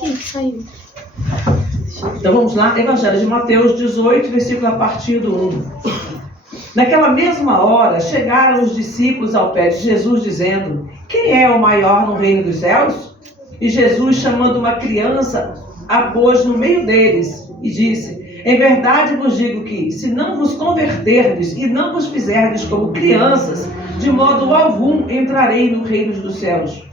Quem que saiu? Então vamos lá, Evangelho de Mateus 18, versículo a partir do 1. Naquela mesma hora, chegaram os discípulos ao pé de Jesus, dizendo: quem é o maior no reino dos céus? E Jesus, chamando uma criança, a pôs no meio deles e disse: em verdade vos digo que, se não vos converterdes e não vos fizerdes como crianças, de modo algum entrarei no reino dos céus.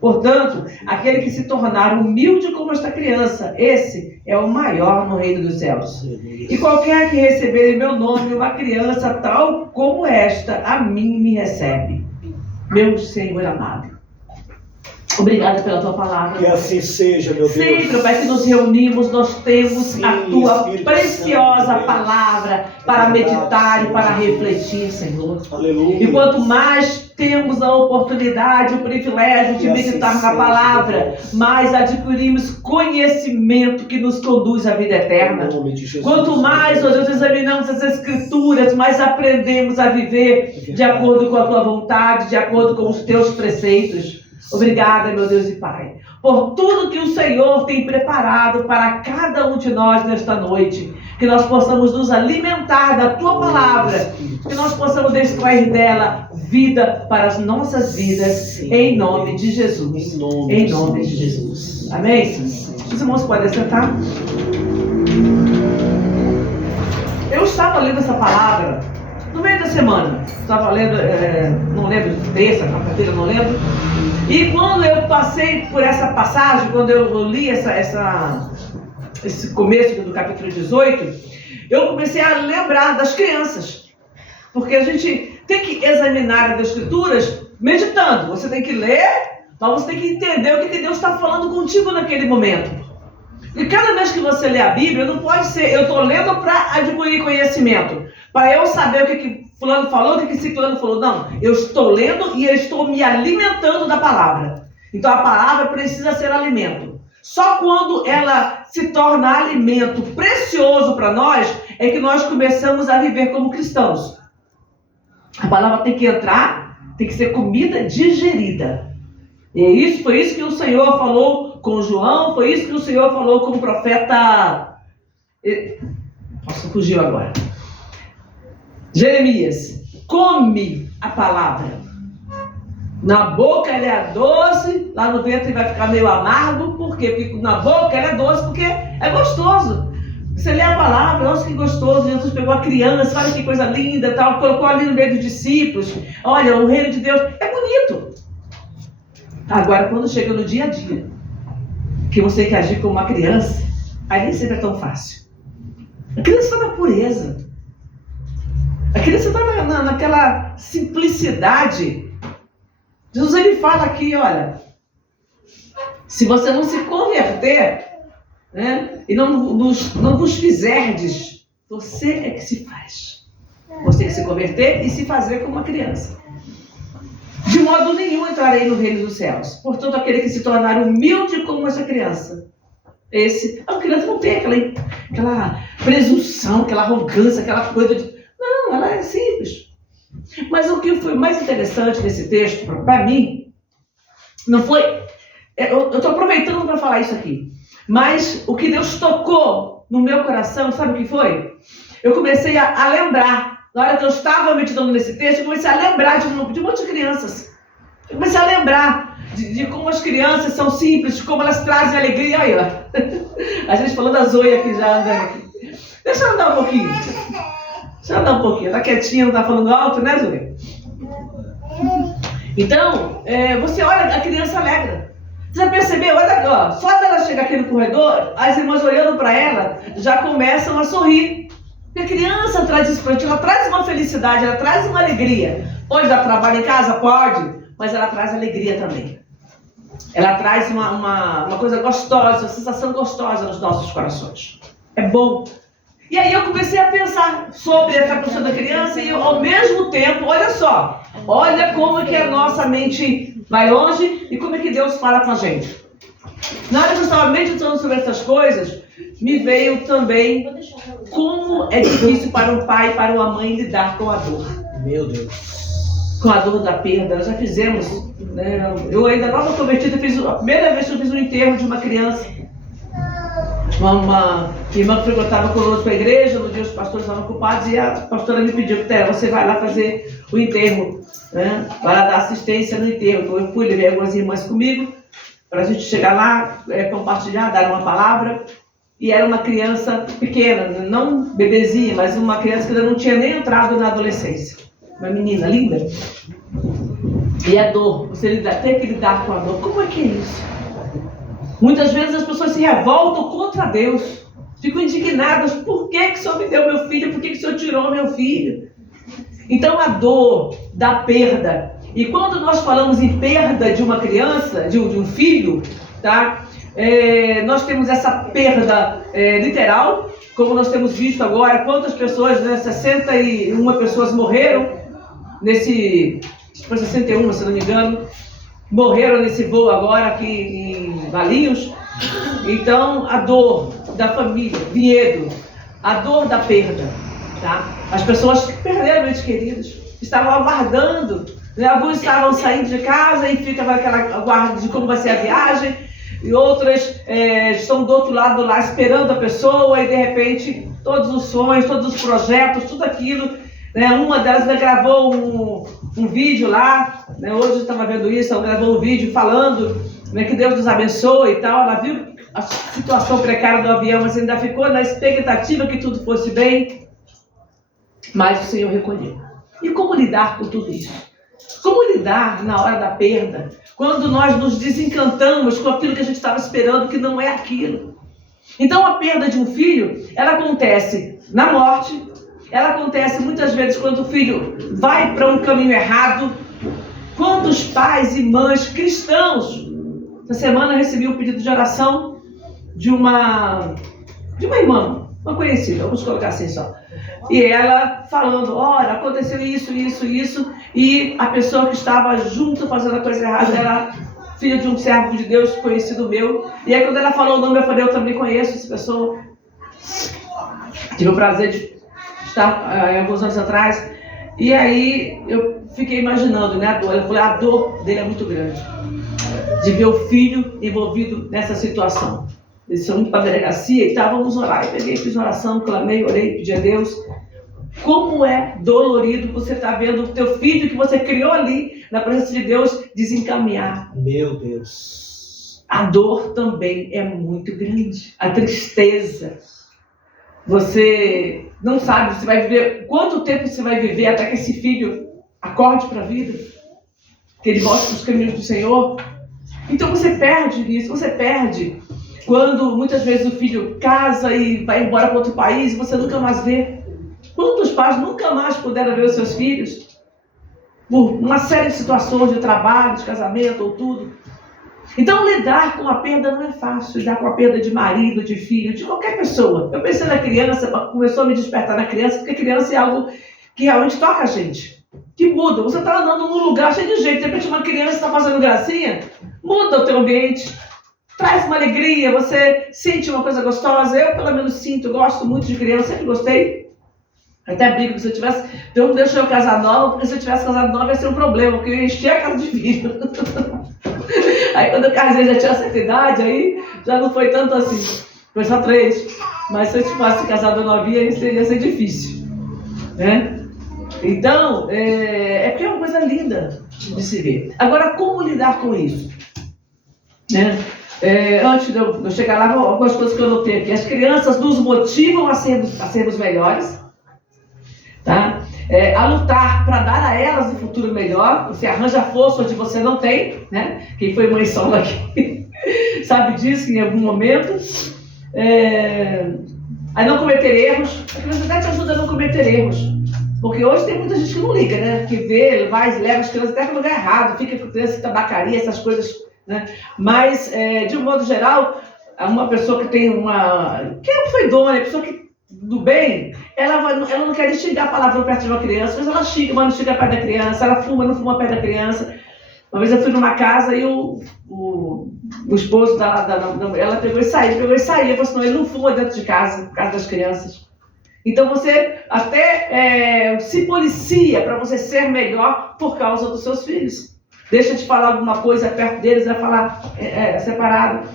Portanto, aquele que se tornar humilde como esta criança, esse é o maior no reino dos céus. E qualquer que receber em meu nome uma criança tal como esta, a mim me recebe. Meu Senhor amado, obrigada pela tua palavra. Que assim seja, meu Deus. Sempre, Pai, que nos reunimos, nós temos Sim, a tua Espírito preciosa Santo, palavra para meditar e para refletir, Senhor. Aleluia. E quanto mais temos a oportunidade, o privilégio de Que assim meditar na seja, palavra, Deus. mais adquirimos conhecimento que nos conduz à vida eterna. Em nome de Jesus. Quanto mais, ó Deus, examinamos as Escrituras, mais aprendemos a viver de acordo com a tua vontade, de acordo com os teus preceitos. Obrigada, meu Deus e Pai, por tudo que o Senhor tem preparado para cada um de nós nesta noite. Que nós possamos nos alimentar da tua palavra, que nós possamos extrair dela vida para as nossas vidas, em nome de Jesus. Em nome de Jesus. Amém? Os irmãos podem sentar. Eu estava lendo essa palavra no meio da semana. Estava lendo, não lembro, terça, quarta-feira, não lembro. E quando eu passei por essa passagem, quando eu li esse começo do capítulo 18, eu comecei a lembrar das crianças. Porque a gente tem que examinar as Escrituras meditando. Você tem que ler, mas você tem que entender o que Deus está falando contigo naquele momento. E cada vez que você lê a Bíblia, não pode ser, eu estou lendo para adquirir conhecimento, para eu saber o que fulano falou, o que ciclano falou. Não, eu estou lendo e eu estou me alimentando da palavra. Então a palavra precisa ser alimento. Só quando ela se torna alimento precioso para nós, é que nós começamos a viver como cristãos. A palavra tem que entrar, tem que ser comida digerida. E foi isso que o Senhor falou com João, foi isso que o Senhor falou com o profeta... Nossa, fugiu agora. Jeremias. Come a palavra. Na boca ela é doce, lá no ventre vai ficar meio amargo. Por quê? Porque na boca ela é doce, porque é gostoso. Você lê a palavra, nossa, que gostoso. Jesus pegou a criança, olha que coisa linda, tal, colocou ali no meio dos discípulos. Olha, o reino de Deus é bonito. Agora, quando chega no dia a dia, que você tem que agir como uma criança, aí nem sempre é tão fácil. A criança está na pureza. A criança está naquela simplicidade. Jesus, ele fala aqui, olha, se você não se converter, né, e não vos fizerdes, você é que se faz. Você tem que se converter e se fazer como uma criança. De modo nenhum entrarei no reino dos céus. Portanto, aquele que se tornar humilde como essa criança, a criança não tem aquela presunção, aquela arrogância, aquela coisa de... Não, ela é simples. Mas o que foi mais interessante nesse texto, para mim, não foi... Eu estou aproveitando para falar isso aqui. Mas o que Deus tocou no meu coração, sabe o que foi? Eu comecei a lembrar. Na hora que eu estava meditando nesse texto, eu comecei a lembrar de um monte de crianças. Eu comecei a lembrar de como as crianças são simples, de como elas trazem alegria. Aí, ó. A gente falou da Zoe aqui já andando aqui. Deixa eu andar um pouquinho. Deixa eu andar um pouquinho. Tá quietinha, não tá falando alto, né, Zoe? Então, você olha a criança alegra. Você já percebeu? Olha aqui, ó. Só dela chegar aqui no corredor, as irmãs olhando para ela já começam a sorrir. Porque a criança traz isso pra gente, ela traz uma felicidade, ela traz uma alegria. Pode dar trabalho em casa? Pode, mas ela traz alegria também. Ela traz uma coisa gostosa, uma sensação gostosa nos nossos corações. É bom. E aí eu comecei a pensar sobre essa questão da criança e ao mesmo tempo, olha só, olha como é que a nossa mente vai longe e como é que Deus fala com a gente. Na hora que eu estava meditando sobre essas coisas, me veio também como é difícil para um pai e para uma mãe lidar com a dor. Meu Deus. com a dor da perda. Nós já fizemos, né? Eu ainda nova convertida, a primeira vez que eu fiz um enterro de uma criança. Uma irmã que frequentava conosco a igreja, no dia os pastores estavam ocupados, e a pastora me pediu: Tera, você vai lá fazer o enterro, né? Vai lá dar assistência no enterro. Então eu fui, levei algumas irmãs comigo, para a gente chegar lá, compartilhar, dar uma palavra. E era uma criança pequena, não bebezinha, mas uma criança que ainda não tinha nem entrado na adolescência. Uma menina linda. E a dor, você tem que lidar com a dor. Como é que é isso? Muitas vezes as pessoas se revoltam contra Deus, ficam indignadas: por que o Senhor me deu meu filho? Por que o Senhor tirou meu filho? Então a dor da perda. E quando nós falamos em perda de uma criança, de um filho, tá? Nós temos essa perda literal, como nós temos visto agora. Quantas pessoas, né, 61 pessoas morreram nesse, foi 61, se não me engano, morreram nesse voo agora aqui em Valinhos. Então, a dor da família, Vinhedo, a dor da perda, tá? As pessoas perderam entes queridos, estavam aguardando, né? Alguns estavam saindo de casa e ficam aquela aguarda de como vai ser a viagem, e outras estão do outro lado lá esperando a pessoa, e de repente todos os sonhos, todos os projetos, tudo aquilo, né? Uma delas gravou um vídeo lá, né? Hoje eu estava vendo isso, ela gravou um vídeo falando, né, que Deus nos abençoe e tal. Ela viu a situação precária do avião, mas ainda ficou na expectativa que tudo fosse bem, mas o Senhor recolheu. E como lidar com tudo isso? Como lidar na hora da perda, quando nós nos desencantamos com aquilo que a gente estava esperando, que não é aquilo? Então a perda de um filho, ela acontece na morte, ela acontece muitas vezes quando o filho vai para um caminho errado, quando os pais e mães cristãos. Essa semana eu recebi um pedido de oração de uma irmã, uma conhecida, vamos colocar assim só. E ela falando: olha, aconteceu isso, e a pessoa que estava junto fazendo a coisa errada era filha de um servo de Deus conhecido meu. E aí quando ela falou o nome, eu falei: eu também conheço essa pessoa. Tive o prazer de estar alguns anos atrás. E aí eu fiquei imaginando, né, a dor. Eu falei: a dor dele é muito grande, de ver o filho envolvido nessa situação. Eles são indo para a delegacia e vamos orar. Eu peguei, fiz uma oração, clamei, orei, pedi a Deus. Como é dolorido você estar vendo o teu filho que você criou ali, na presença de Deus, desencaminhar. Meu Deus. A dor também é muito grande. A tristeza. Você não sabe se vai viver, quanto tempo você vai viver até que esse filho acorde para a vida, que ele volte para os caminhos do Senhor. Então você perde isso, você perde quando muitas vezes o filho casa e vai embora para outro país e você nunca mais vê. Quantos pais nunca mais puderam ver os seus filhos? Por uma série de situações de trabalho, de casamento ou tudo. Então lidar com a perda não é fácil, lidar com a perda de marido, de filho, de qualquer pessoa. Eu pensei na criança, começou a me despertar na criança, porque criança é algo que realmente toca a gente, que muda. Você está andando num lugar cheio de gente, de repente uma criança está fazendo gracinha, muda o teu ambiente, traz uma alegria, você sente uma coisa gostosa. Eu pelo menos sinto, gosto muito de criança, sempre gostei. Até brinco que se eu tivesse, Deus não deixou eu casar nova, porque se eu tivesse casado nova ia ser um problema, porque eu ia encher a casa de filho. Aí quando eu casei já tinha certa idade, aí já não foi tanto assim, foi só 3. Mas se eu tivesse casado novinha, ia ser difícil, né? Então, porque é uma coisa linda de se ver. Agora, como lidar com isso? Né? Antes de eu chegar lá, algumas coisas que eu notei aqui. As crianças nos motivam a sermos melhores, tá? A lutar para dar a elas um futuro melhor. Você arranja força onde você não tem, né? Quem foi mãe solo aqui sabe disso em algum momento. A não cometer erros. A criança te ajuda a não cometer erros. Porque hoje tem muita gente que não liga, né? Que vê, vai, leva as crianças até para o lugar errado, fica com criança em tabacaria, essas coisas, né? Mas, de um modo geral, uma pessoa que tem que foi dona, a pessoa que do bem, ela não quer xingar a palavra perto de uma criança, mas ela xinga, mas não xinga perto da criança, ela fuma, não fuma perto da criança. Uma vez eu fui numa casa e o esposo ela pegou e saiu. Eu falei assim: não, ele não fuma dentro de casa, por causa das crianças. Então você até se policia para você ser melhor por causa dos seus filhos. Deixa de falar alguma coisa perto deles, vai falar separado.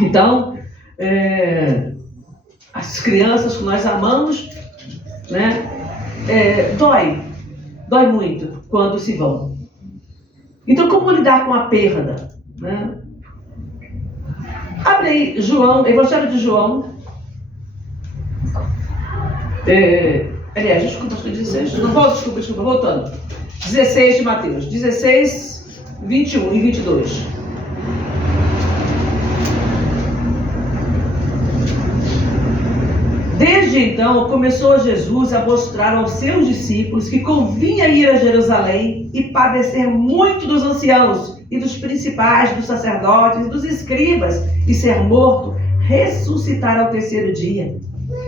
Então, as crianças que nós amamos, né, dói muito quando se vão. Então, como lidar com a perda? Né? Abre aí João, Evangelho de João. Aliás, desculpa, acho que é 16. Não vou, desculpa, voltando. 16 de Mateus. 16, 21 e 22. Desde então, começou Jesus a mostrar aos seus discípulos que convinha ir a Jerusalém e padecer muito dos anciãos e dos principais, dos sacerdotes e dos escribas, e ser morto, ressuscitar ao terceiro dia.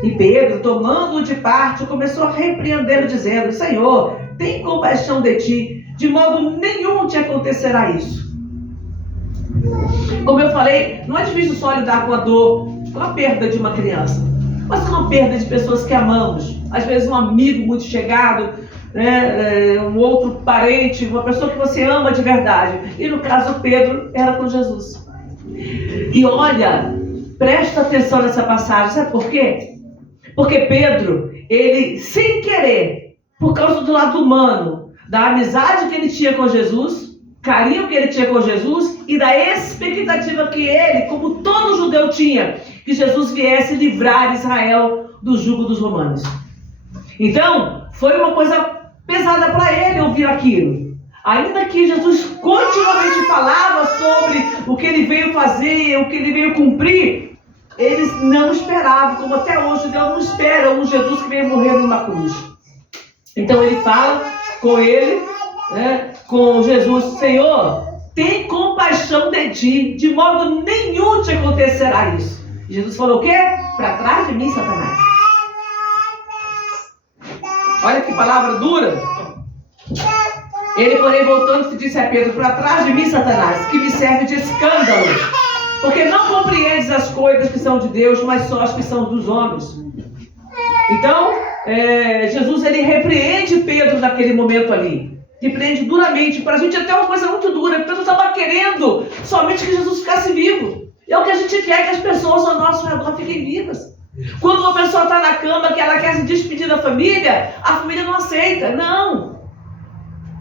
E Pedro, tomando-o de parte, começou a repreendê-lo, dizendo: Senhor, tem compaixão de ti, de modo nenhum te acontecerá isso. Como eu falei, não é difícil só lidar com a dor, com a perda de uma criança, mas com a perda de pessoas que amamos. Às vezes um amigo muito chegado, né, um outro parente, uma pessoa que você ama de verdade. E no caso Pedro era com Jesus. E olha, presta atenção nessa passagem, sabe por quê? Porque Pedro, ele sem querer, por causa do lado humano, da amizade que ele tinha com Jesus, carinho que ele tinha com Jesus e da expectativa que ele, como todo judeu tinha, que Jesus viesse livrar Israel do jugo dos romanos. Então, foi uma coisa pesada para ele ouvir aquilo. Ainda que Jesus continuamente falava sobre o que ele veio fazer, o que ele veio cumprir, eles não esperavam, como até hoje Deus não espera um Jesus que veio morrer numa cruz. Então ele fala com ele, né, com Jesus: Senhor, tem compaixão de ti, de modo nenhum te acontecerá isso. E Jesus falou o quê? Para trás de mim, Satanás. Olha que palavra dura. Ele, porém, voltando-se, disse a Pedro: para trás de mim, Satanás, que me serve de escândalo, porque não compreendes as coisas que são de Deus, mas só as que são dos homens. Então, Jesus, ele repreende Pedro naquele momento ali. Repreende duramente. Para a gente até uma coisa muito dura. Pedro estava querendo somente que Jesus ficasse vivo. E é o que a gente quer, que as pessoas ao nosso redor fiquem vivas. Quando uma pessoa está na cama, que ela quer se despedir da família, a família não aceita. Não.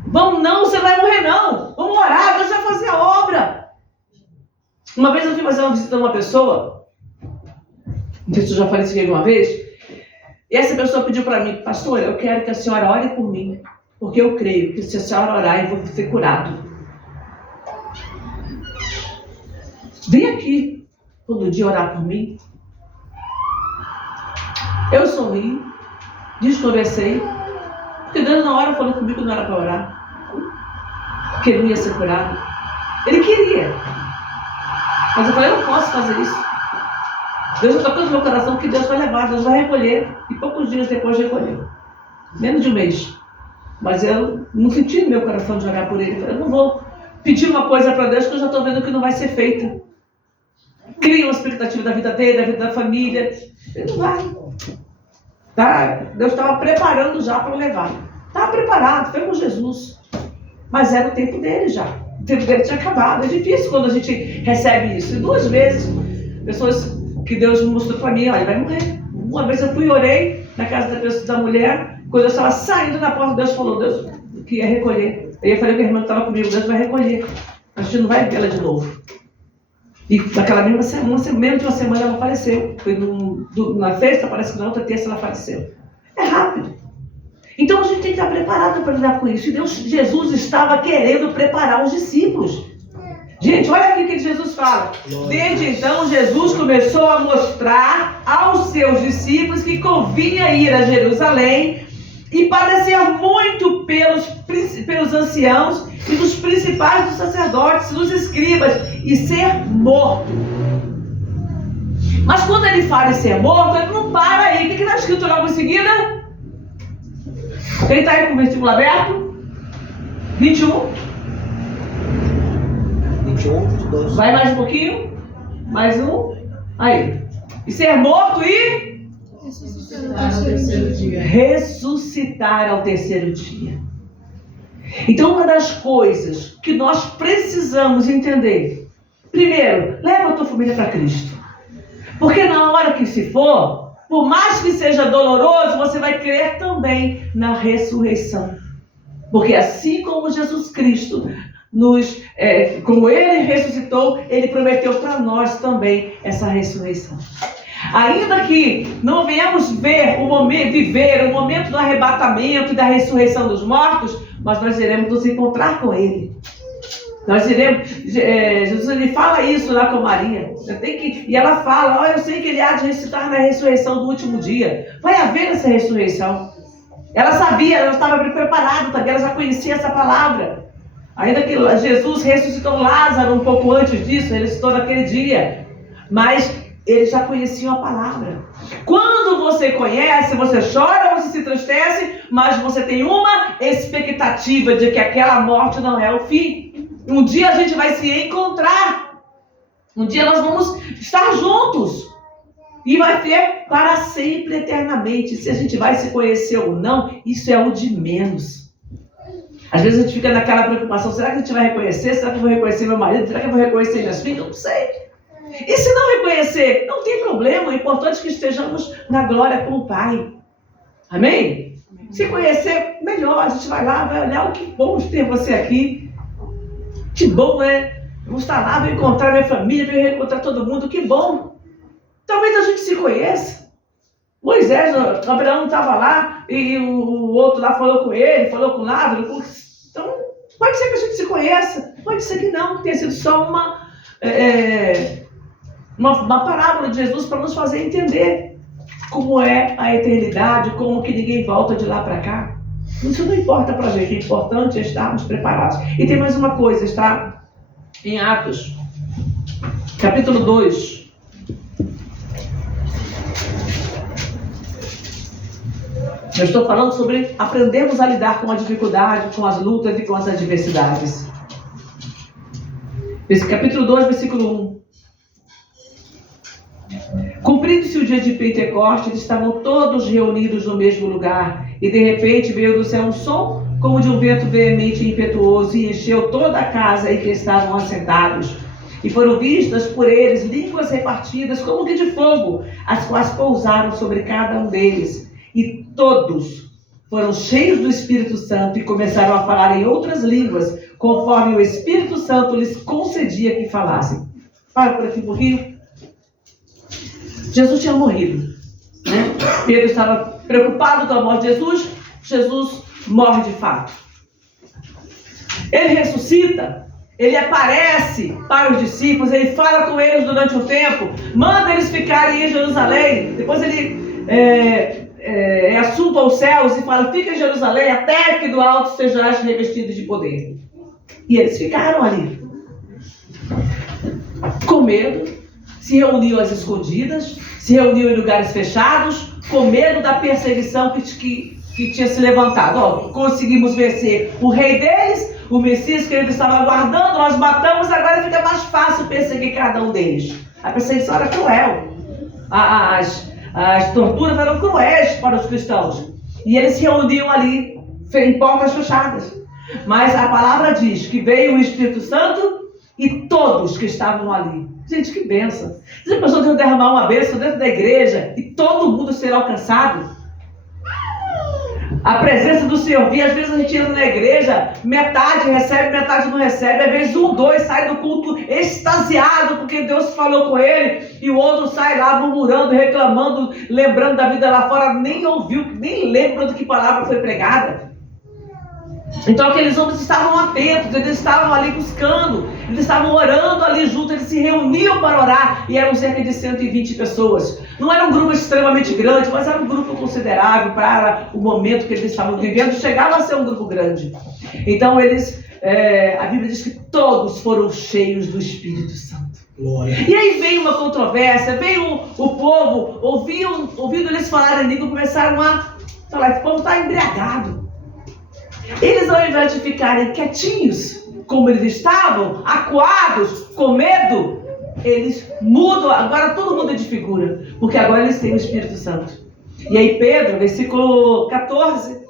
Vamos não, você vai morrer não. Vamos orar, Deus vai fazer a obra. Uma vez eu fui fazer uma visita a uma pessoa, não sei se eu já falei isso aqui uma vez, e essa pessoa pediu para mim: pastor, eu quero que a senhora ore por mim, porque eu creio que se a senhora orar eu vou ser curado. Vem aqui todo dia orar por mim. Eu sorri, desconversei, porque Deus na hora falou comigo que não era para orar, que ele não ia ser curado. Ele queria, mas eu falei: eu não posso fazer isso. Deus está tocando no meu coração que Deus vai levar, Deus vai recolher. E poucos dias depois recolheu. Menos de um mês. Mas eu não senti no meu coração de orar por ele. Eu falei: eu não vou pedir uma coisa para Deus que eu já estou vendo que não vai ser feita. Cria uma expectativa da vida dele, da vida da família. Ele não vai. Tá? Deus estava preparando já para levar. Estava preparado, foi com Jesus. Mas era o tempo dele já. O tempo dele tinha acabado. É difícil quando a gente recebe isso. E 2 vezes, pessoas que Deus mostrou para mim: olha, ele vai morrer. Uma vez eu fui e orei na casa da mulher. Quando eu estava saindo na porta, Deus falou: Deus que ia recolher. Aí eu falei: minha irmã estava comigo, Deus vai recolher. A gente não vai vê-la de novo. E naquela mesma semana, menos de uma semana, ela faleceu. Foi na sexta, parece que na outra terça ela faleceu. É rápido. Então a gente tem que estar preparado para lidar com isso. E Jesus estava querendo preparar os discípulos. Gente, olha aqui o que Jesus fala. Desde então, Jesus começou a mostrar aos seus discípulos que convinha ir a Jerusalém e padecer muito pelos anciãos e dos principais dos sacerdotes, dos escribas, e ser morto. Mas quando ele fala em ser morto, ele não para aí. O que está escrito logo em seguida? Quem está aí com o versículo aberto? 21. 21, 22. Vai mais um pouquinho. Mais um. Aí. E ser morto e Ressuscitar ao terceiro dia. Então, uma das coisas que nós precisamos entender, primeiro, leva a tua família para Cristo. Porque na hora que se for, por mais que seja doloroso, você vai crer também na ressurreição. Porque assim como Jesus Cristo como Ele ressuscitou, Ele prometeu para nós também essa ressurreição. Ainda que não venhamos viver o momento do arrebatamento e da ressurreição dos mortos, mas nós iremos nos encontrar com Ele. Nós iremos. Jesus ele fala isso lá com Maria. E ela fala: olha, eu sei que Ele há de ressuscitar na ressurreição do último dia. Vai haver essa ressurreição. Ela sabia, ela estava preparada também, ela já conhecia essa palavra. Ainda que Jesus ressuscitou Lázaro um pouco antes disso, ele ressuscitou naquele dia. Mas eles já conheciam a palavra. Quando você conhece, você chora, você se entristece, mas você tem uma expectativa de que aquela morte não é o fim. Um dia a gente vai se encontrar. Um dia nós vamos estar juntos. E vai ter para sempre, eternamente. Se a gente vai se conhecer ou não, isso é o de menos. Às vezes a gente fica naquela preocupação: será que a gente vai reconhecer? Será que eu vou reconhecer meu marido? Será que eu vou reconhecer minhas filhas? Eu não sei. E se não reconhecer? Não tem problema. O importante é que estejamos na glória com o Pai. Amém? Se conhecer, melhor. A gente vai lá, vai olhar: que bom ter você aqui. Que bom, né? Vou estar lá, vou encontrar minha família, vou reencontrar todo mundo. Que bom. Talvez a gente se conheça. Moisés, Abraão estava lá e o outro lá falou com ele, falou com Lázaro. Então, pode ser que a gente se conheça, pode ser que não, que tenha sido só uma parábola de Jesus para nos fazer entender como é a eternidade, como que ninguém volta de lá para cá. Isso não importa para a gente, o importante é estarmos preparados. E tem mais uma coisa, está em Atos, capítulo 2. Eu estou falando sobre aprendermos a lidar com a dificuldade, com as lutas e com as adversidades. Esse capítulo 2, versículo 1. Cumprindo-se o dia de Pentecostes, eles estavam todos reunidos no mesmo lugar. E de repente veio do céu um som como de um vento veemente e impetuoso e encheu toda a casa em que estavam assentados. E foram vistas por eles línguas repartidas como que de fogo, as quais pousaram sobre cada um deles. E todos foram cheios do Espírito Santo e começaram a falar em outras línguas, conforme o Espírito Santo lhes concedia que falassem. Para por aqui um pouquinho. Jesus tinha morrido, né? Pedro estava preocupado com a morte de Jesus. Jesus morre de fato. Ele ressuscita, ele aparece para os discípulos, ele fala com eles durante um tempo, manda eles ficarem em Jerusalém. Depois ele é assunto aos céus e fala: fica em Jerusalém até que do alto sejais revestidos de poder. E eles ficaram ali com medo, se reuniam às escondidas, se reuniam em lugares fechados, com medo da perseguição que tinha se levantado. Conseguimos vencer o rei deles, o Messias que eles estavam aguardando, nós matamos, agora fica mais fácil perseguir cada um deles. A perseguição era cruel. As torturas eram cruéis para os cristãos. E eles se reuniam ali em portas fechadas. Mas a palavra diz que veio o Espírito Santo e todos que estavam ali. Gente, que bênção. Você pensou que Deus derramar uma bênção dentro da igreja e todo mundo será alcançado? A presença do Senhor vir, às vezes a gente entra na igreja, metade recebe, metade não recebe. Às vezes 2 sai do culto extasiado porque Deus falou com ele, e o outro sai lá murmurando, reclamando, lembrando da vida lá fora, nem ouviu, nem lembra do que palavra foi pregada. Então aqueles homens estavam atentos, eles estavam ali buscando, eles estavam orando ali juntos, eles se reuniam para orar, e eram cerca de 120 pessoas. Não era um grupo extremamente grande, mas era um grupo considerável para o momento que eles estavam vivendo, chegava a ser um grupo grande. Então a Bíblia diz que todos foram cheios do Espírito Santo. Glória. E aí veio uma controvérsia, veio o povo, ouvindo eles falarem em língua, começaram a falar: esse povo está embriagado. Eles, ao invés de ficarem quietinhos, como eles estavam, acuados, com medo, eles mudam, agora todo mundo é de figura, porque agora eles têm o Espírito Santo. E aí Pedro, versículo 14,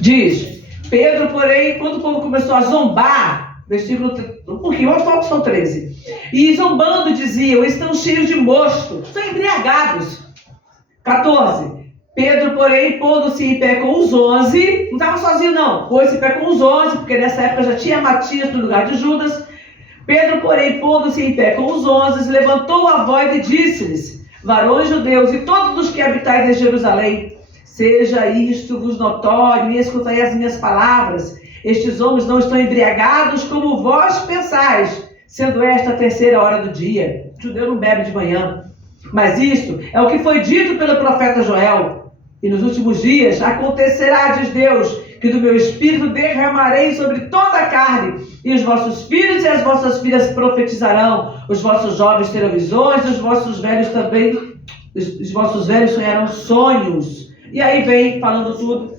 diz: Pedro, porém, quando o povo começou a zombar, versículo, um pouquinho, vamos falar que são 13. E zombando diziam: estão cheios de mosto, estão embriagados. 14. Pedro, porém, pondo-se em pé com os 11, não estava sozinho não, pôs-se em pé com os 11, porque nessa época já tinha Matias no lugar de Judas. Pedro, porém, pondo-se em pé com os 11, levantou a voz e disse-lhes: varões judeus e todos os que habitais em Jerusalém, seja isto vos notório e escutai as minhas palavras. Estes homens não estão embriagados como vós pensais, sendo esta a terceira hora do dia. O judeu não bebe de manhã. Mas isto é o que foi dito pelo profeta Joel. E nos últimos dias acontecerá, diz Deus, que do meu espírito derramarei sobre toda a carne, e os vossos filhos e as vossas filhas profetizarão, os vossos jovens terão visões, os vossos velhos também, os vossos velhos sonharão sonhos. E aí vem falando tudo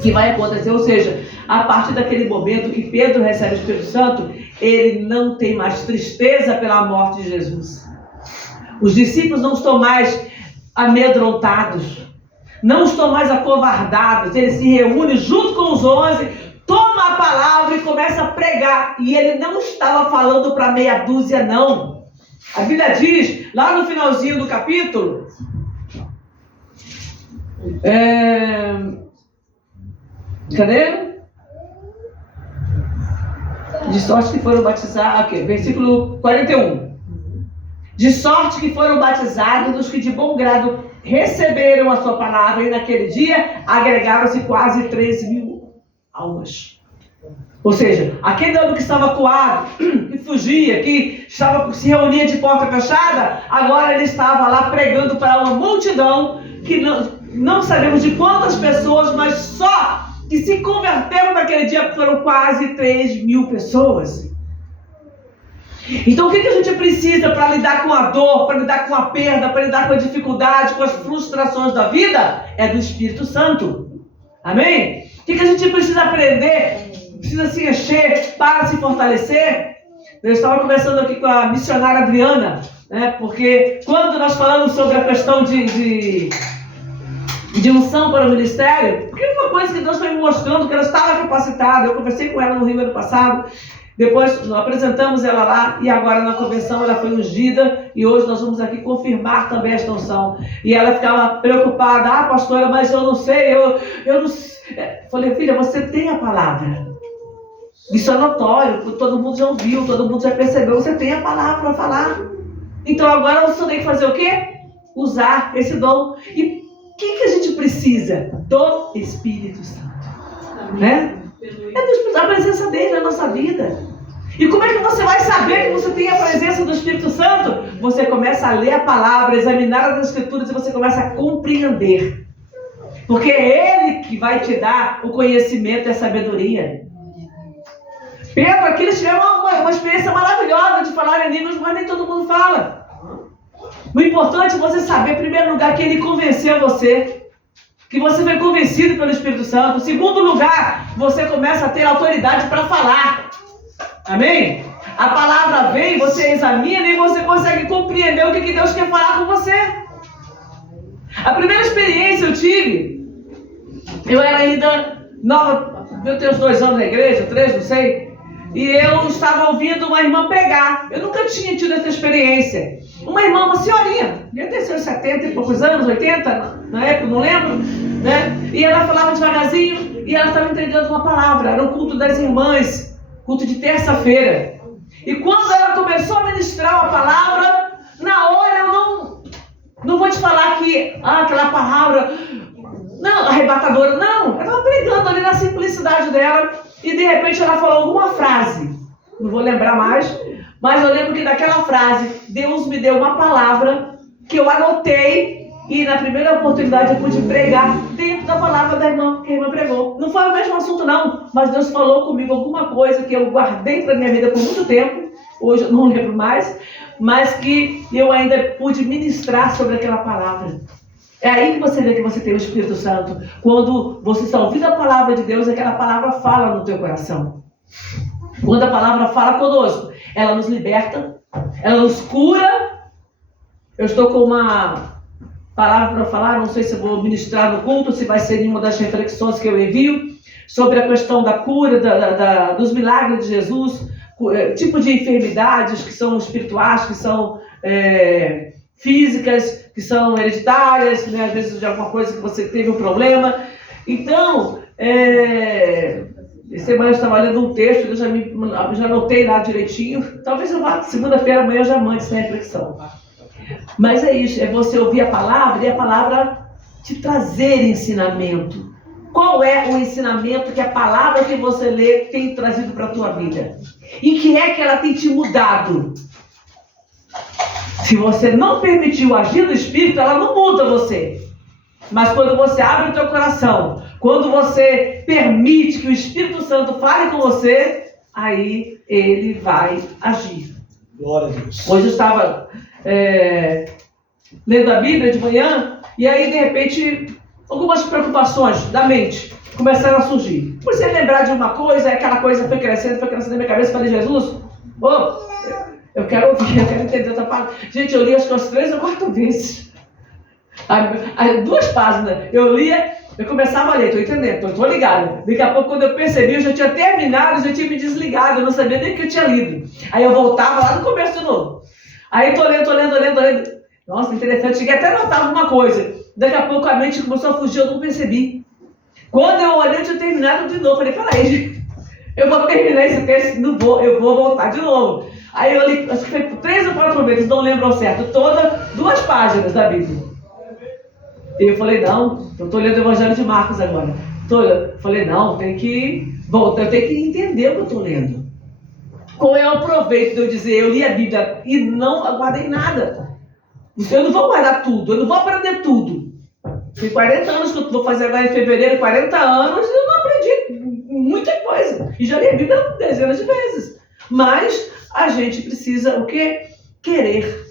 que vai acontecer, ou seja, a partir daquele momento que Pedro recebe o Espírito Santo, ele não tem mais tristeza pela morte de Jesus. Os discípulos não estão mais amedrontados, não estão mais acovardados. Ele se reúne junto com os 11, toma a palavra e começa a pregar. E ele não estava falando para meia dúzia, não. A Bíblia diz, lá no finalzinho do capítulo, cadê? De sorte que foram batizados, aqui, versículo 41. De sorte que foram batizados os que de bom grado receberam a sua palavra, e naquele dia agregaram-se quase 3.000 almas. Ou seja, aquele homem que estava coado, que fugia, que se reunia de porta fechada, agora ele estava lá pregando para uma multidão, que não sabemos de quantas pessoas, mas só que se converteram naquele dia foram quase 3.000 pessoas. Então o que a gente precisa para lidar com a dor, para lidar com a perda, para lidar com a dificuldade, com as frustrações da vida? É do Espírito Santo. Amém? O que a gente precisa aprender, precisa se encher para se fortalecer? Eu estava conversando aqui com a missionária Adriana, né? Porque quando nós falamos sobre a questão de unção para o ministério, porque é uma coisa que Deus foi me mostrando que ela estava capacitada. Eu conversei com ela no Rio ano passado. Depois nós apresentamos ela lá e agora na convenção ela foi ungida e hoje nós vamos aqui confirmar também esta unção. E ela ficava preocupada: pastora, mas eu não sei, eu não sei. Falei: filha, você tem a palavra. Isso é notório, todo mundo já ouviu, todo mundo já percebeu, você tem a palavra para falar. Então agora você tem que fazer o quê? Usar esse dom. E o que a gente precisa? Do Espírito Santo. Né? É a presença dele na nossa vida. E como é que você vai saber que você tem a presença do Espírito Santo? Você começa a ler a palavra, examinar as Escrituras e você começa a compreender. Porque é Ele que vai te dar o conhecimento e a sabedoria. Pedro, aqui eles tiveram uma experiência maravilhosa de falar em línguas, mas nem todo mundo fala. O importante é você saber, em primeiro lugar, que Ele convenceu você. Que você foi convencido pelo Espírito Santo. Em segundo lugar, você começa a ter autoridade para falar. Amém? A palavra vem, você examina e você consegue compreender o que Deus quer falar com você. A primeira experiência eu tive, eu era ainda nova, eu tenho uns 2 anos na igreja, 3, não sei. E eu estava ouvindo uma irmã pregar. Eu nunca tinha tido essa experiência. Uma irmã, uma senhorinha, devia ter seus 70 e poucos anos, 80, na época, não lembro, né? E ela falava devagarzinho e ela estava entregando uma palavra. Era o culto das irmãs, culto de terça-feira. E quando ela começou a ministrar uma palavra, na hora eu não vou te falar que aquela palavra, não, arrebatadora, não. Ela estava pregando ali na simplicidade dela e de repente ela falou alguma frase. Não vou lembrar mais. Mas eu lembro que naquela frase, Deus me deu uma palavra que eu anotei e na primeira oportunidade eu pude pregar dentro da palavra da irmã, que a irmã pregou. Não foi o mesmo assunto não, mas Deus falou comigo alguma coisa que eu guardei para minha vida por muito tempo, hoje eu não lembro mais, mas que eu ainda pude ministrar sobre aquela palavra. É aí que você vê que você tem o Espírito Santo. Quando você está ouvindo a palavra de Deus, aquela palavra fala no teu coração. Quando a palavra fala conosco, ela nos liberta, ela nos cura. Eu estou com palavra para falar, não sei se eu vou ministrar no culto, se vai ser em uma das reflexões que eu envio, sobre a questão da cura, dos milagres de Jesus, tipo de enfermidades que são espirituais, que são físicas, que são hereditárias, né? Às vezes de alguma coisa que você teve um problema. Então, essa semana eu estava lendo um texto, eu já anotei lá direitinho. Talvez eu vá, segunda-feira, amanhã eu já mande essa reflexão. Mas é isso, é você ouvir a palavra e a palavra te trazer ensinamento. Qual é o ensinamento que a palavra que você lê tem trazido para a tua vida? Em que é que ela tem te mudado? Se você não permitiu agir do Espírito, ela não muda você. Mas quando você abre o teu coração, quando você permite que o Espírito Santo fale com você, aí ele vai agir. Glória a Deus. Hoje eu estava lendo a Bíblia de manhã, e aí de repente algumas preocupações da mente começaram a surgir. Por você lembrar de uma coisa, aquela coisa foi crescendo na minha cabeça. Falei, Jesus, eu quero ouvir, eu quero entender outra palavra. Gente, eu li acho que umas 3 ou 4 vezes. 2 páginas. Eu lia, eu começava a ler, estou entendendo, estou ligado. Daqui a pouco, quando eu percebi, eu já tinha terminado, já tinha me desligado, eu não sabia nem o que eu tinha lido. Aí eu voltava lá no começo de novo. Aí estou lendo. Nossa, interessante. Cheguei até a notar alguma coisa. Daqui a pouco a mente começou a fugir, eu não percebi. Quando eu olhei, eu tinha terminado de novo. Falei, peraí, gente, eu vou terminar esse texto, eu vou voltar de novo. Aí eu li, acho que foi 3 ou 4 vezes, não lembro ao certo, 2 páginas da Bíblia. E eu falei, não, eu estou lendo o Evangelho de Marcos agora. Falei, não, tem que voltar, eu tenho que entender o que eu estou lendo. Qual é o proveito de eu dizer, eu li a Bíblia e não guardei nada? Eu não vou guardar tudo, eu não vou aprender tudo. Tem 40 anos que eu vou fazer agora em fevereiro, 40 anos, e eu não aprendi muita coisa. E já li a Bíblia dezenas de vezes. Mas a gente precisa, o quê? Querer.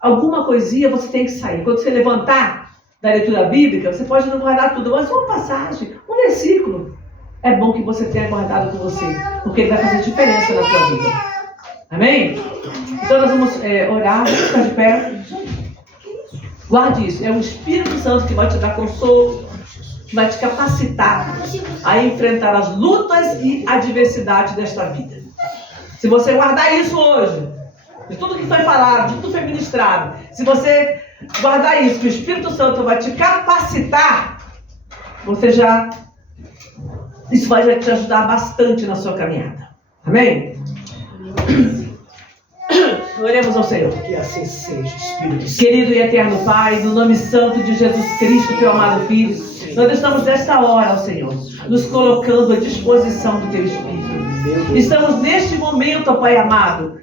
Alguma coisinha você tem que sair. Quando você levantar da leitura bíblica, você pode não guardar tudo, mas uma passagem, um versículo. É bom que você tenha guardado com você, porque ele vai fazer diferença na sua vida. Amém? Então nós vamos orar, vamos ficar de pé. Guarde isso, é o Espírito Santo que vai te dar consolo, que vai te capacitar a enfrentar as lutas e adversidades desta vida. Se você guardar isso hoje, de tudo que foi falado, de tudo que foi ministrado, se você guardar isso, que o Espírito Santo vai te capacitar, isso vai te ajudar bastante na sua caminhada. Amém? Oremos ao Senhor. Que assim seja, Espírito Santo. Querido e eterno Pai, no nome santo de Jesus Cristo, teu amado Filho, nós estamos nesta hora, ó Senhor, nos colocando à disposição do teu Espírito. Estamos neste momento, ó Pai amado,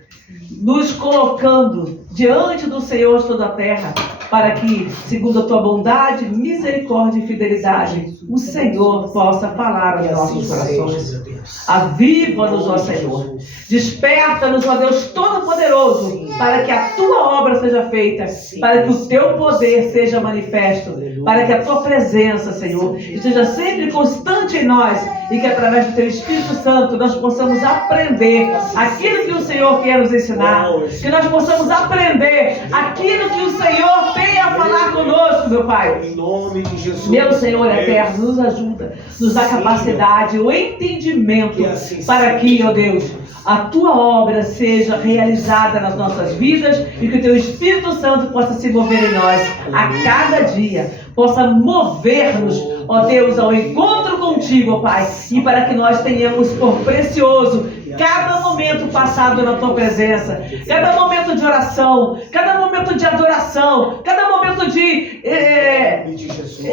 nos colocando diante do Senhor de toda a terra, para que, segundo a tua bondade, misericórdia e fidelidade, o Senhor possa falar aos nossos corações. Aviva-nos, ó Senhor. Desperta-nos, ó Deus Todo-Poderoso, para que a tua obra seja feita, para que o teu poder seja manifesto, para que a tua presença, Senhor, esteja sempre constante em nós e que através do teu Espírito Santo nós possamos aprender aquilo que o Senhor quer nos ensinar, que nós possamos aprender aquilo que o Senhor tem a falar conosco, meu Pai. Em nome de Jesus. Meu Senhor eterno, nos ajuda, nos dá capacidade, o entendimento para que, ó Deus, a tua obra seja realizada nas nossas vidas e que o teu Espírito Santo possa se mover em nós a cada dia, possa mover-nos, ó Deus, ao encontro contigo, ó Pai, e para que nós tenhamos por precioso cada momento passado na tua presença, cada momento de oração, cada momento de adoração, cada momento em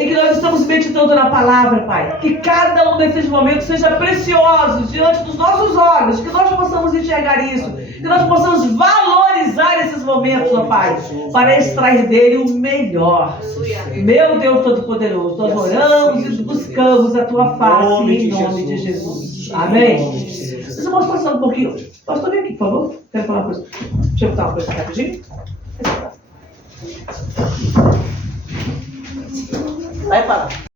que nós estamos meditando na palavra, Pai. Que cada um desses momentos seja precioso diante dos nossos olhos, que nós possamos enxergar isso, que nós possamos valorizar esses momentos, ó Pai, para extrair dele o melhor. Meu Deus Todo-Poderoso, nós oramos e buscamos a tua face em nome de Jesus. Amém? Vocês vão passar um pouquinho. Pastor, vem aqui, por favor. Quero falar uma coisa. Deixa eu botar uma coisa aqui rapidinho. Vai parar.